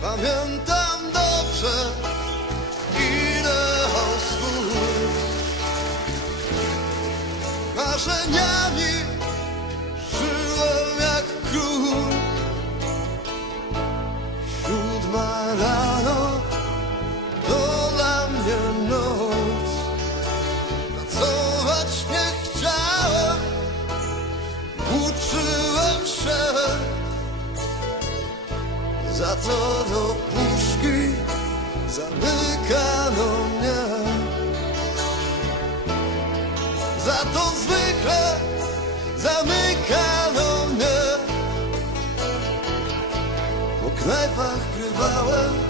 Pamiętam dobrze za to zwykle zamykano mnie. Po knajpach krywałem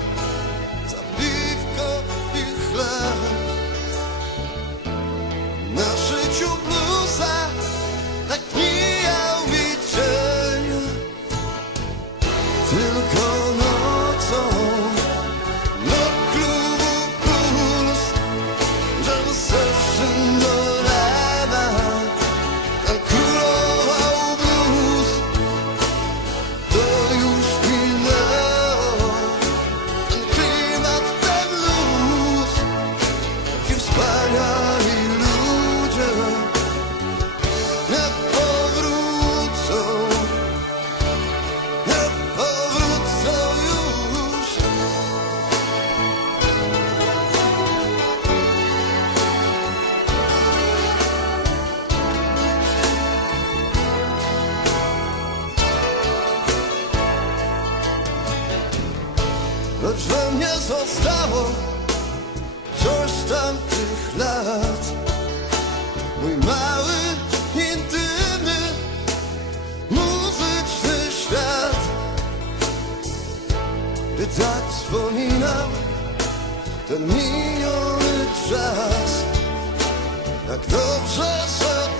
że mnie zostało coś tamtych lat. Mój mały, intymny, muzyczny świat. Gdy tak wspominam ten miniony czas, tak dobrze sobie